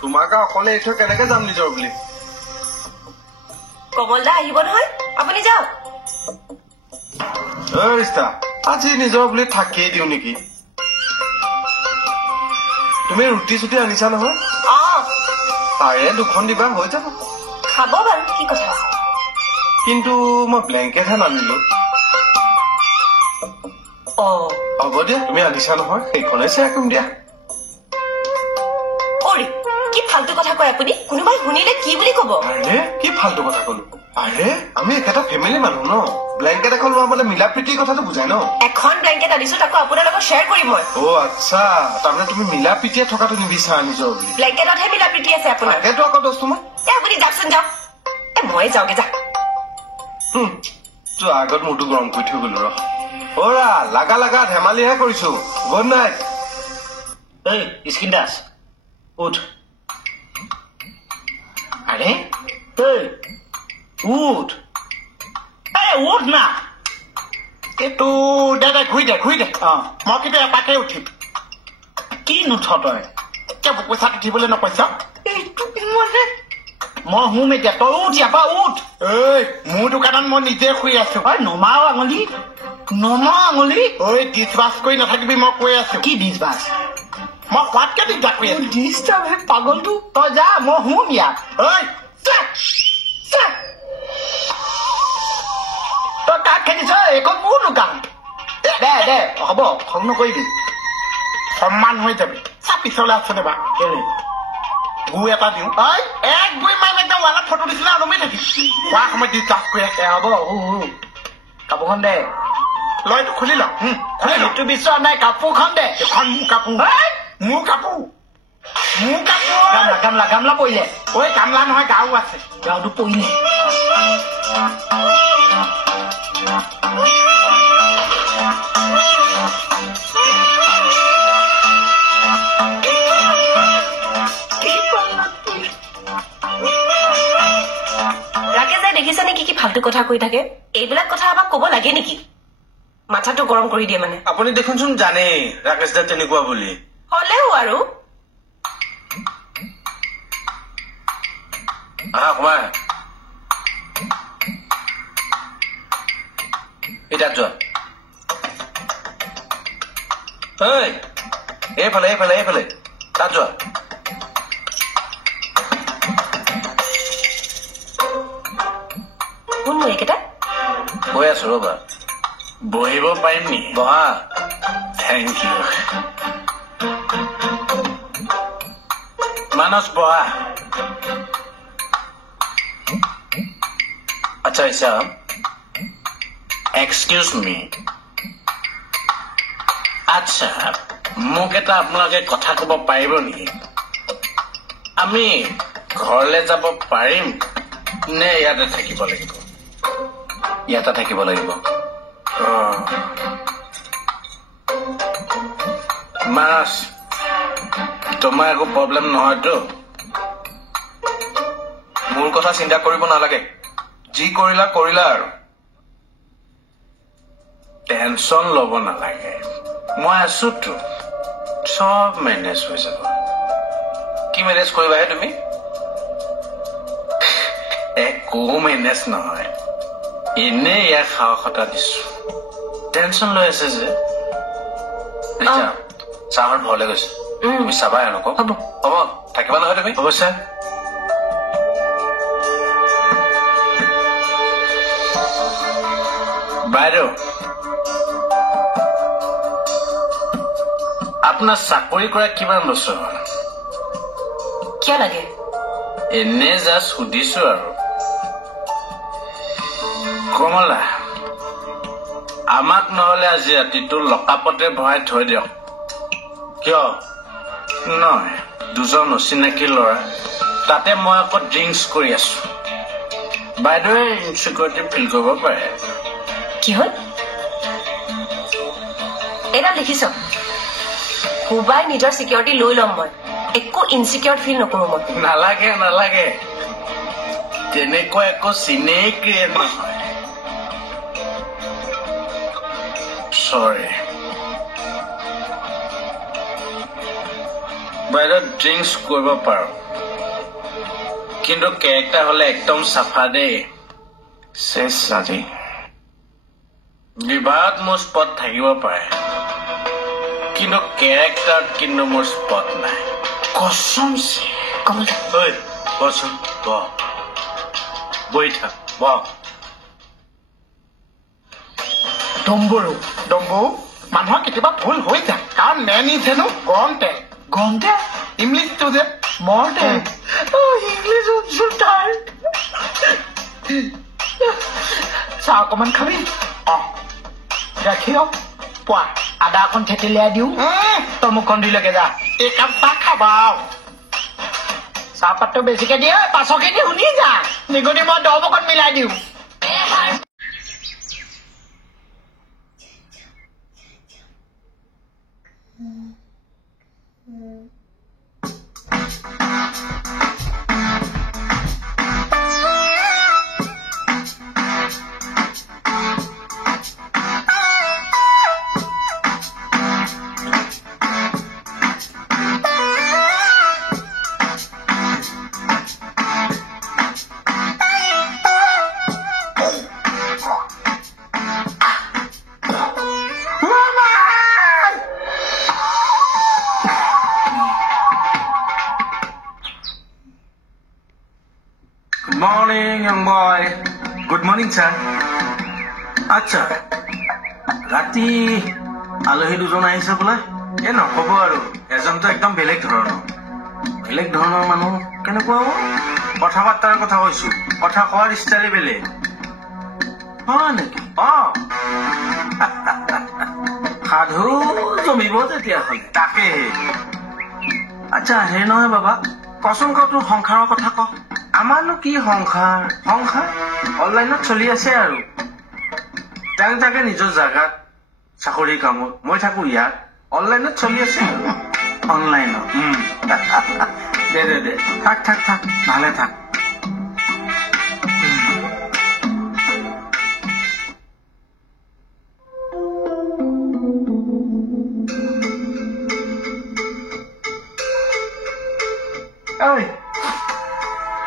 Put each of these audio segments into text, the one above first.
তোমাক অকলে এৰি থৈ কেনেকে যাম নিজৰ বুলি কমল দা আহিব নহয় আপুনি যাওক ৰিষ্টা আজি নিজৰ বুলি থাকিয়ে দিওঁ নেকি তুমি ৰুটি চুটি আনিছা নহয় তাৰে দুখন দিবা হৈ যাব খাব বাৰু কি কথা আছে কিন্তু মই ব্লেংকেটহে নানিলো হ'ব দিয়া তুমি আনিছা নহয় সেইখনে চেয়াৰ কৰিম দিয়া কি ফাল্টু কথা কয় আপুনি কোনোবাই শুনিলে কি বুলি কব আৰে কি ফাল্টু কথা কলো আৰে আমি একেটা ফেমিলি মানুহ ন ব্লেংকেট এখন লোৱা মানে মিলা প্ৰীতিৰ কথাটো বুজাই ন এখন ব্লেংকেট আনিছো তাকো আপোনাৰ লগত শ্বেয়াৰ কৰিম মই আচ্ছা তাৰমানে তুমি মিলা প্ৰীতিয়ে থকাটো নিবিচাৰা নিজৰ বুলি ব্লেংকেটতহে মিলা প্ৰীতি আছে আপোনাৰ তাকেতো আকৌ দোষ তোমাৰ আপুনি যাওকচোন যাওক মই যাওঁগে যা আগত মোৰটো গৰম কৰি থৈ গলো ৰা লাগা লাগা ধেমালিহে কৰিছো গুড নাইট এই স্কিন দাস উঠ আৰে উঠ উঠ না এইটো দাদা ঘূৰি দে মই কিন্তু এপাকে উঠিম কি নুঠ তই এতিয়া পইচাত উঠিবলৈ নপইচা মই শুম এতিয়া তই উঠ ইয়াৰ পৰা উঠ মোৰ দোকানত মই নিজে শুই আছো নমাও আঙুলি ডিছ বাছ কৰি নাথাকিবি মই কৈ আছো কি ডিছ বাছ মই খোৱাতকে দিগদাৰ কৰি আছো ডিষ্টাৰ্ব হে পাগলটো তই যা মই শুম ইয়াত তই কাক খেলিছ এইখন মোৰ দোকান দে হ'ব খং নকৰিবি সন্মান হৈ যাবি চা পিছলৈ আছে দেবা কেলে গু এটা দিওঁ এক গৈ মাৰিম একদম ৱালত ফটো দিছিলে অনুমি থাকি খোৱা সময়ত ডিষ্টাৰ্ব কৰি আছে হ'ব কাপোৰখন দে লয়টো খুলি ল সেইটো বিচৰা নাই কাপোৰখন দে এখন মোৰ কাপোৰ গামলা পৰিলে গামলা নহয় গাও আছে গাওটো পৰিলে ৰাকেশে দেখিছে নেকি কি ফাল্টু কথা কৈ থাকে এইবিলাক কথা আমাক কব লাগে নেকি মাথাটো গৰম কৰি দিয়ে মানে আপুনি দেখোনচোন জানেই ৰাকেশ দা তেনেকুৱা বুলি হলেও আৰু অকমান এতিয়া যোৱা এইফালে তাত যোৱা কোন মই এইকেইটা কৈ আছো ৰবা বহিব পাৰিম নি বহা থেংক ইউ মানস বহা আচ্ছা হিচাপ এক্সকিউজ মি আচ্ছা মোক এটা আপোনালোকে কথা ক'ব পাৰিব নেকি আমি ঘৰলৈ যাব পাৰিম নে ইয়াতে থাকিব লাগিব ইয়াতে থাকিব লাগিব মানস তোমাৰ একো প্ৰব্লেম নহয়তো মোৰ কথা চিন্তা কৰিব নালাগে যি কৰিলা আৰু টেনচন ল'ব নালাগে মই আছোতো চব মেনেজ হৈ যাব কি মেনেজ কৰিবাহে তুমি একো মেনেজ নহয় এনেই ইয়াক সাহস এটা দিছো টেনচন লৈ আছে যে চাহৰ ঘৰলৈ গৈছে তুমি চাবা এনেকুৱা হ'ব থাকিবা নহয় তুমি হ'ব ছাৰ বাইদেউ আপোনাৰ চাকৰি কৰা কিমান বছৰ হ'ল কিয় লাগে এনে জাষ্ট সুধিছো আৰু কমলা আমাক নহলে আজি ৰাতিটো লকাপতে ভৰাই থৈ দিয়ক কিয় নহয় দুজন অচিনাকি ল'ৰা তাতে মই আকৌ ড্ৰিংকছ কৰি আছো বাইদেৱে ইনচিকিউৰিটি ফিল কৰিব পাৰে কি হ'ল এইডাল দেখিছ কোবাই নিজৰ চিকিউৰিটি লৈ ল'ম মই একো ইনচিকিউৰ ফিল নকৰো মই নালাগে তেনেকুৱা একো চিনেই ক্ৰিয়েট নহয় চৰি মোবাইলত ড্ৰিংকছ কৰিব পাৰোঁ কিন্তু কেৰেক্টাৰ হ'লে একদম চাফা দেই শেষ আজি বিবাহত মোৰ স্পট থাকিব পাৰে কিন্তু কেৰেক্টাৰত কিন্তু মোৰ স্পট নাই কসম কমল ঐ বচোন বহি থাক বহ ডম্বৰু মানুহৰ কেতিয়াবা ভুল হৈ যায় কাৰণ মেন ইজ হেনো গৰমতে ইংলিছটো যে মৰতে ইংলিছ তাৰ চাহ অকমান খাবি গাখীৰ পোৱা আদা অকণ থেতেলিয়াই দিওঁ তই মুখখন ধুইলৈকে যা একাপ চাহ খাবা চাহপাতটো বেছিকে দিয়ে পাছৰখিনি শুনি যা নিগনি মই দৰৱ অকণ মিলাই দিওঁ Good morning, young boy. Good morning, sir. আচ্ছা ৰাতি আলহী দুজন আহিছে বোলে এ নকব আৰু এজনতো একদম বেলেগ ধৰণৰ মানুহ কেনেকুৱা হ'ব কথা বাৰ্তাৰ কথা কৈছো কথা কোৱাৰ ষ্টাইলে বেলেগ হয় নেকি সাধু জমিব তেতিয়াহ'লে তাকে আচ্ছা হেৰি নহয় বাবা কচোন ক তোৰ সংসাৰৰ কথা ক আমাৰনো কি সংসাৰ অনলাইনত চলি আছে আৰু তাকে নিজৰ জাগাত চাকৰি কামত মই থাকো ইয়াত অনলাইনত চলি আছে অনলাইনত দে থাক ভালে থাক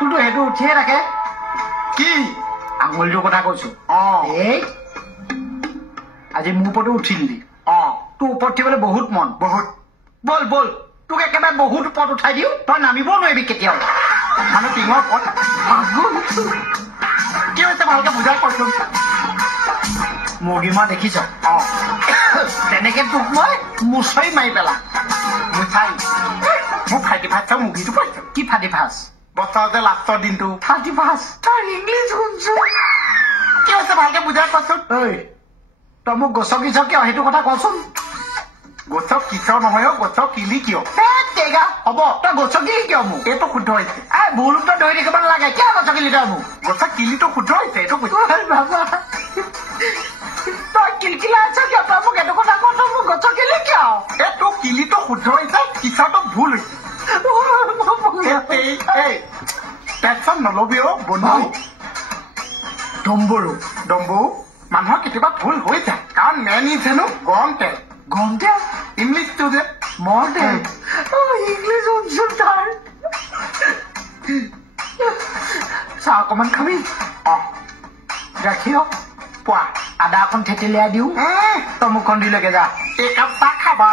তোৰতো সেইটো উঠিয়ে থাকে কি আঙুলিটোৰ কথা কৈছো এই আজি মোৰ ওপৰতো উঠিলি তোৰ ওপৰত উঠিবলৈ বহুত মন বল তোক একেবাৰে বহুত ওপৰত উঠাই দিওঁ তই নামিব নোৱাৰিবি কেতিয়াও মানে টিঙৰ ওপৰত কি হৈছে ভালকে বুজাই কৈছো মুৰ্গী মাৰ দেখিছ তেনেকে তোক মই মুচৰি মাৰি পেলাম মোক ফাটি ভাত চাওঁ মুৰ্গীটো পাইছো কি ফাটি ভাজ বছৰতে লাষ্টৰ দিনটো ফাটি ভাজ তই ইংলিছ শুনছো কি হৈছে ভালকে বুজাই কচোন তই মোক গছৰ কিছ কিয় সেইটো কথা কচোন গছৰ কিছ নহয় গছৰ কিলি কিয় হ'ব তই গছৰ কিলি কিয় মোক এইটো শুদ্ধ হৈছে ভুল তই ধৰি দেখিব নালাগে কিয় গছৰ কিলি তই মোক গছৰ কিলিটো শুদ্ধ হৈছে এইটো তই কিলকিলাই আছ কিয় তই মোক এইটো কথা ক তই মোক গছৰ কিলি কিয় এইটো কিলিটো শুদ্ধ হৈছে কিছটো ভুল হৈছে টেনচন নলবি বন্ধু ডম্বৰু মানুহৰ কেতিয়াবা ভুল হৈ যায় কাৰণ মেন ইজ হেনো গৰম তেল ইংলিছটো যে মৰতে ইংলিছ শুনছো তাৰ চাহ অকমান খাবি গাখীৰ পোৱা আদা অকণ থেতেলিয়াই দিওঁ তই মুখখন ধুইলৈকে যা একাপ চাহ খাবা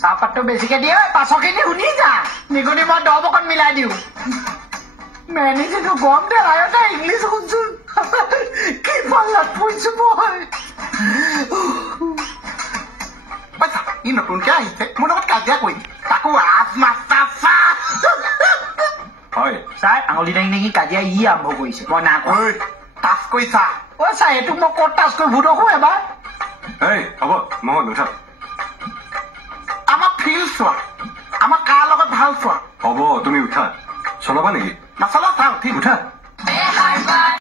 চাহপাতটো বেছিকে দিয়ে পাছৰখিনি শুনি যা নিগনি মই দৰৱ অকণ মিলাই দিওঁ মেনেজিটো গৰম দে আয়তা ইংলিছ শুনছো কি পাল্লাত পৰিছো মই ই নতুনকে আহিছে মোৰ লগত কাজিয়া কৰি তাকো হয় চাই আঙুলি দাঙি দাঙি কাজিয়া ই আৰম্ভ কৰিছে মই না টাচ কৰিছা চাই এইটোক মই ক'ত টাচ কৰি ভূত দেখো এবাৰ হ'ব মই নুঠা আমাৰ ফিল চোৱা আমাৰ কাৰ লগত ভাল চোৱা হ'ব তুমি উঠা চলাবা নেকি নচলা চাওঁ ঠিক উঠা